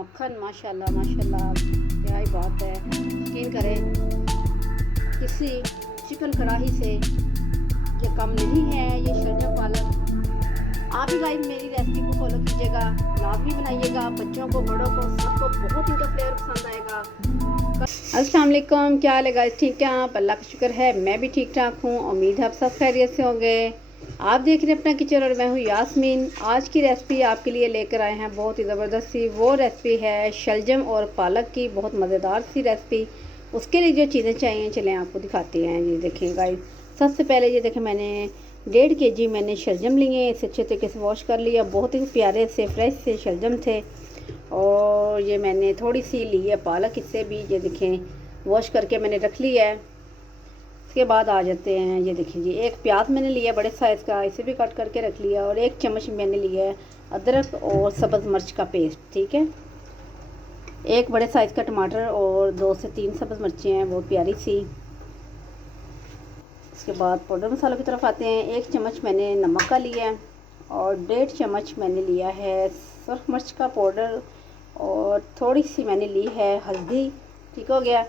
मक्खन माशाल्लाह माशाल्लाह, क्या ही बात है। यकीन करें किसी चिकन कढ़ाई से ये कम नहीं है ये शलजम पालक। आप भी गाइस मेरी रेसिपी को फॉलो कीजिएगा, लाजमी बनाइएगा, बच्चों को बड़ों को सबको बहुत इनका फ्लेवर पसंद आएगा। अस्सलाम वालेकुम, क्या हाल है गाइस, ठीक है आप? अल्लाह का शुक्र है मैं भी ठीक ठाक हूँ। उम्मीद है आप सब खैरियत से होंगे। आप देख रहे हैं अपना किचन और मैं हूँ यास्मीन। आज की रेसिपी आपके लिए लेकर आए हैं बहुत ही ज़बरदस्त सी। वो रेसिपी है शलजम और पालक की, बहुत मज़ेदार सी रेसिपी। उसके लिए जो चीज़ें चाहिए चलें आपको दिखाते हैं। ये देखिए गाइस, सबसे पहले ये देखें मैंने 1.5 kg मैंने शलजम लिए, इसे अच्छे तरीके से वॉश कर लिया। बहुत ही प्यारे से फ्रेश से शलजम थे। और ये मैंने थोड़ी सी ली है पालक, इससे भी ये देखें वॉश करके मैंने रख लिया है। इसके बाद आ जाते हैं, ये देखिए जी, एक प्याज मैंने लिया बड़े साइज़ का, इसे भी कट करके रख लिया। और 1 चम्मच मैंने लिया है अदरक और सब्ज़ मिर्च का पेस्ट, ठीक है। एक बड़े साइज़ का टमाटर और 2 से 3 सब्ज़ मिर्चें हैं बहुत प्यारी सी। इसके बाद पाउडर मसालों की तरफ आते हैं। 1 चम्मच मैंने नमक का लिया है और 1.5 चम्मच मैंने लिया है सुरख मिर्च का पाउडर और थोड़ी सी मैंने ली है हल्दी, ठीक हो गया।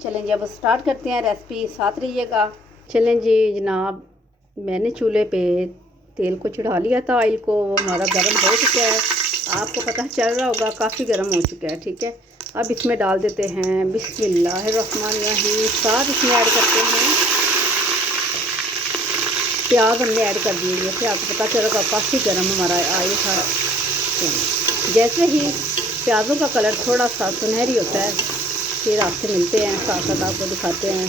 चलें जी अब स्टार्ट करते हैं रेसिपी, साथ रहिएगा। चलें जी जनाब, मैंने चूल्हे पे तेल को चढ़ा लिया था, ऑयल को, हमारा गर्म हो चुका है। आपको पता चल रहा होगा काफ़ी गर्म हो चुका है, ठीक है। अब इसमें डाल देते हैं बिस्मिल्लाहिर्रहमानिर्रहीम। साथ इसमें ऐड करते हैं प्याज, हमने ऐड कर दिए। जैसे आपको पता चलेगा काफ़ी गर्म हमारा ऑयल था। जैसे ही प्याज़ों का कलर थोड़ा सा सुनहरी होता है फिर आपसे मिलते हैं, साथ साथ आपको दिखाते हैं।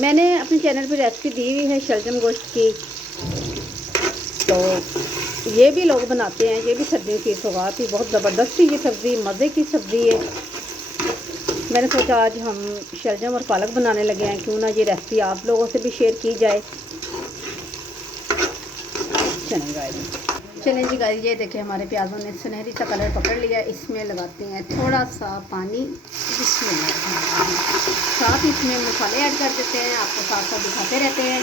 मैंने अपने चैनल पर रेसिपी दी हुई है शलजम गोश्त की, तो ये भी लोग बनाते हैं। ये भी सर्दियों की सौगात ही, बहुत ज़बरदस्त सी ये सब्ज़ी, मज़े की सब्ज़ी है। मैंने सोचा आज हम शलजम और पालक बनाने लगे हैं, क्यों ना ये रेसिपी आप लोगों से भी शेयर की जाए। चलें जी गाइस, ये देखें हमारे प्याज़ों ने सुनहरी सा कलर पकड़ लिया। इसमें लगाते हैं थोड़ा सा पानी, साथ इसमें मसाले ऐड कर देते हैं, आपको साथ साथ दिखाते रहते हैं।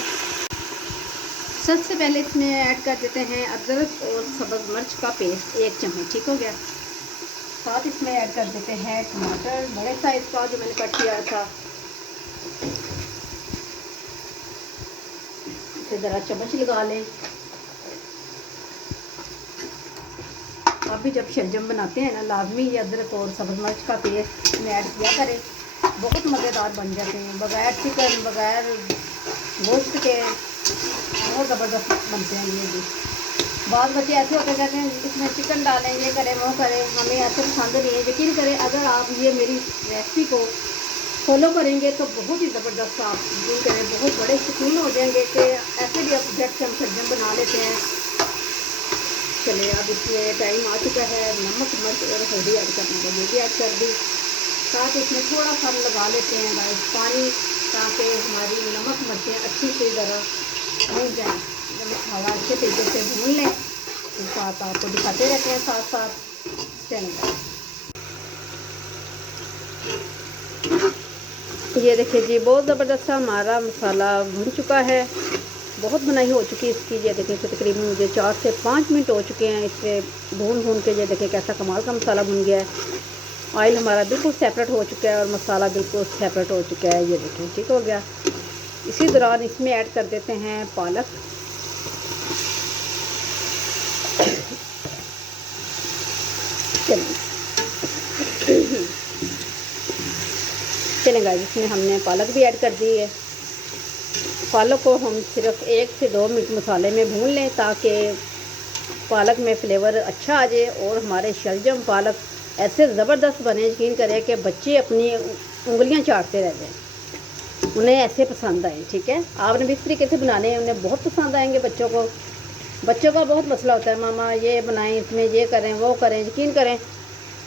सबसे पहले इसमें ऐड कर देते हैं अदरक और सब्ज़ मिर्च का पेस्ट 1 चम्मच, ठीक हो गया। साथ इसमें ऐड कर देते हैं टमाटर बड़े साइज़ का जो मैंने कट किया था, इसे ज़रा चम्मच लगा लें। आप भी जब शलजम बनाते हैं ना, लाजमी ये अदरक और सब्ज़ मिर्च का पेस्ट में ऐड किया करें, बहुत मज़ेदार बन जाते हैं। बग़ैर चिकन बग़ैर गोश्त के बहुत ज़बरदस्त बनते हैं ये भी। बहुत बच्चे ऐसे होते कहते हैं इसमें चिकन डालें, ये करें वो करें, हमें ऐसे पसंद नहीं है। यकीन करें अगर आप ये मेरी रेसिपी को फॉलो करेंगे तो बहुत ही ज़बरदस्त आप यकीन करें बहुत बड़े शौकीन हो जाएंगे कि ऐसे भी अब झट से हम शलजम बना लेते हैं। चलिए अब इसमें टाइम आ चुका है नमक मिर्च और हल्दी ऐड करने का, ये भी ऐड कर दी। साथ इसमें थोड़ा सा हम लगा लेते हैं गाइस पानी, ताकि हमारी नमक मिर्चें अच्छी सी ज़रा भून जाएँ। जब मसाला अच्छे तरीके से भून लें तो साथ आपको दिखाते रहते हैं साथ साथ। चलिए ये देखिए जी, बहुत ज़बरदस्त हमारा मसाला भून चुका है, बहुत बनाई हो चुकी है इसकी। ये देखिए तकरीबन मुझे 4 से 5 मिनट हो चुके हैं इसे भून के। ये देखिए कैसा कमाल का मसाला भुन गया है। ऑयल हमारा बिल्कुल सेपरेट हो चुका है और मसाला बिल्कुल सेपरेट हो चुका है, ये देखिए ठीक हो गया। इसी दौरान इसमें ऐड कर देते हैं पालक। चलें गाइस, इसमें हमने पालक भी ऐड कर दी है। पालक को हम सिर्फ 1 से 2 मिनट मसाले में भून लें ताकि पालक में फ्लेवर अच्छा आ जाए और हमारे शलजम पालक ऐसे ज़बरदस्त बने, यकीन करें कि बच्चे अपनी उंगलियां चाटते रह जाएँ, उन्हें ऐसे पसंद आए, ठीक है। आपने भी इस तरीके से बनाने हैं, उन्हें बहुत पसंद आएंगे। बच्चों का बहुत मसला होता है, मामा ये बनाएं, इसमें ये करें वो करें। यकीन करें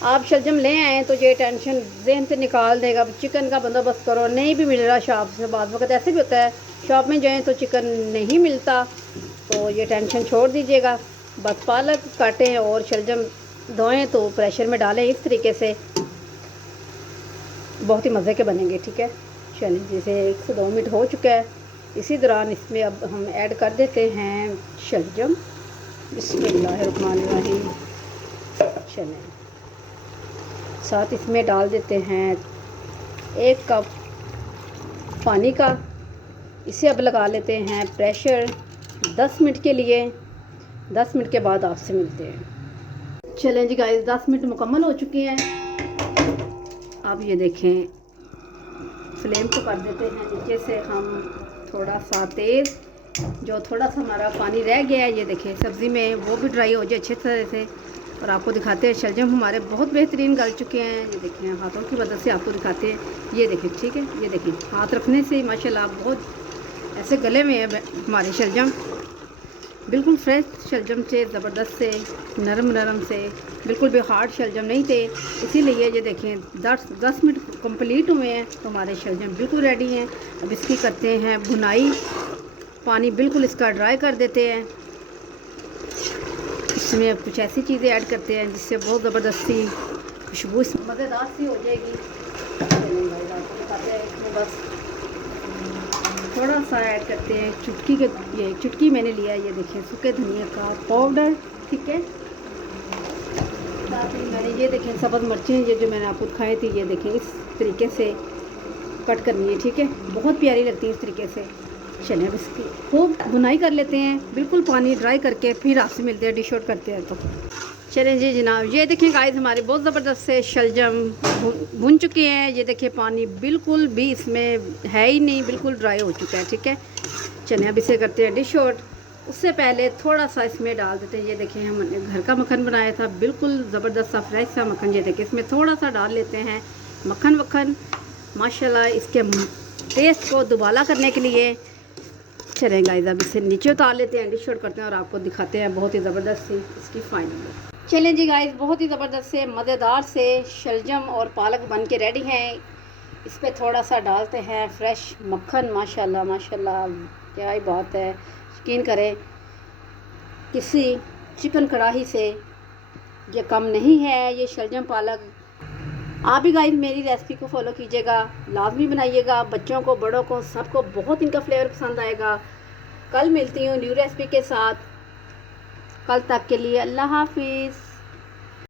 आप शलजम ले आएँ तो ये टेंशन जहन से निकाल देगा। चिकन का बंदोबस्त करो, नहीं भी मिल रहा शॉप से, बाद वक्त ऐसे भी होता है शॉप में जाएँ तो चिकन नहीं मिलता, तो ये टेंशन छोड़ दीजिएगा। बस पालक काटें और शलजम धोएं तो प्रेशर में डालें, इस तरीके से बहुत ही मज़े के बनेंगे, ठीक है। चलिए जैसे 1 से 2 मिनट हो चुका है, इसी दौरान इसमें अब हम ऐड कर देते हैं शलजम। बिस्मिल्लाहिर्रहमानिर्रहीम। चलें साथ इसमें डाल देते हैं 1 कप पानी का। इसे अब लगा लेते हैं प्रेशर 10 मिनट के लिए। 10 मिनट के बाद आपसे मिलते हैं। चलें जी गाइस, 10 मिनट मुकम्मल हो चुके हैं। अब ये देखें, फ्लेम को कर देते हैं नीचे से हम थोड़ा सा तेज़। जो थोड़ा सा हमारा पानी रह गया है, ये देखें सब्ज़ी में, वो भी ड्राई हो जाए अच्छे तरह से। और आपको दिखाते हैं शलजम हमारे बहुत बेहतरीन गल चुके हैं। ये देखें, हाथों की मदद से आपको दिखाते हैं। ये देखें, ठीक है, ये देखें, हाथ रखने से माशाल्लाह बहुत ऐसे गले में है हमारे शलजम, बिल्कुल फ्रेश शलजम से, ज़बरदस्त से, नरम नरम से, बिल्कुल भी हार्ड शलजम नहीं थे। इसीलिए ये देखें 10 मिनट कंप्लीट हुए हैं तो हमारे शलजम बिल्कुल रेडी हैं। अब इसकी करते हैं भुनाई। पानी बिल्कुल इसका ड्राई कर देते हैं। इसमें अब कुछ ऐसी चीज़ें ऐड करते हैं जिससे बहुत ज़बरदस्ती खुशबू मज़ेदार सी हो जाएगी। इसमें बस थोड़ा सा ऐड करते हैं चुटकी के, ये चुटकी मैंने लिया है, ये देखें सूखे धनिया का पाउडर, ठीक है। साथ ही मैंने ये देखें सब्ज़ मिर्चें, ये जो मैंने आपको दिखाई थी, ये देखें इस तरीके से कट करनी है, ठीक है, बहुत प्यारी लगती है इस तरीके से। चलिए अब इसकी खूब भुनाई कर लेते हैं, बिल्कुल पानी ड्राई करके, फिर आपसे मिलते हैं डिश आउट करते हैं। तो चलें जी जनाब, ये देखें गाइस हमारे बहुत ज़बरदस्त से शलजम भुन चुके हैं। ये देखें पानी बिल्कुल भी इसमें है ही नहीं, बिल्कुल ड्राई हो चुका है, ठीक है। चलिए अब इसे करते हैं डिश आउट। उससे पहले थोड़ा सा इसमें डाल देते हैं, ये देखें हमने घर का मक्खन बनाया था, बिल्कुल ज़बरदस्त सा फ्रेश सा मक्खन। ये देखें इसमें थोड़ा सा डाल लेते हैं मक्खन माशाल्लाह इसके टेस्ट को दुबाला करने के लिए। चलें गाइस अब इसे नीचे उतार लेते हैं, डिश आउट करते हैं और आपको दिखाते हैं बहुत ही ज़बरदस्त सी इसकी फाइनल। चलें जी गाइस, बहुत ही ज़बरदस्त से मज़ेदार से शलजम और पालक बन के रेडी हैं। इस पर थोड़ा सा डालते हैं फ्रेश मक्खन। माशाल्लाह माशाल्लाह, क्या ही बात है। यकीन करें किसी चिकन कढ़ाई से ये कम नहीं है ये शलजम पालक। आप भी गाइस मेरी रेसिपी को फॉलो कीजिएगा, लाजमी बनाइएगा। बच्चों को, बड़ों को, सबको बहुत इनका फ्लेवर पसंद आएगा। कल मिलती हूँ न्यू रेसिपी के साथ। कल तक के लिए अल्लाह हाफिज़।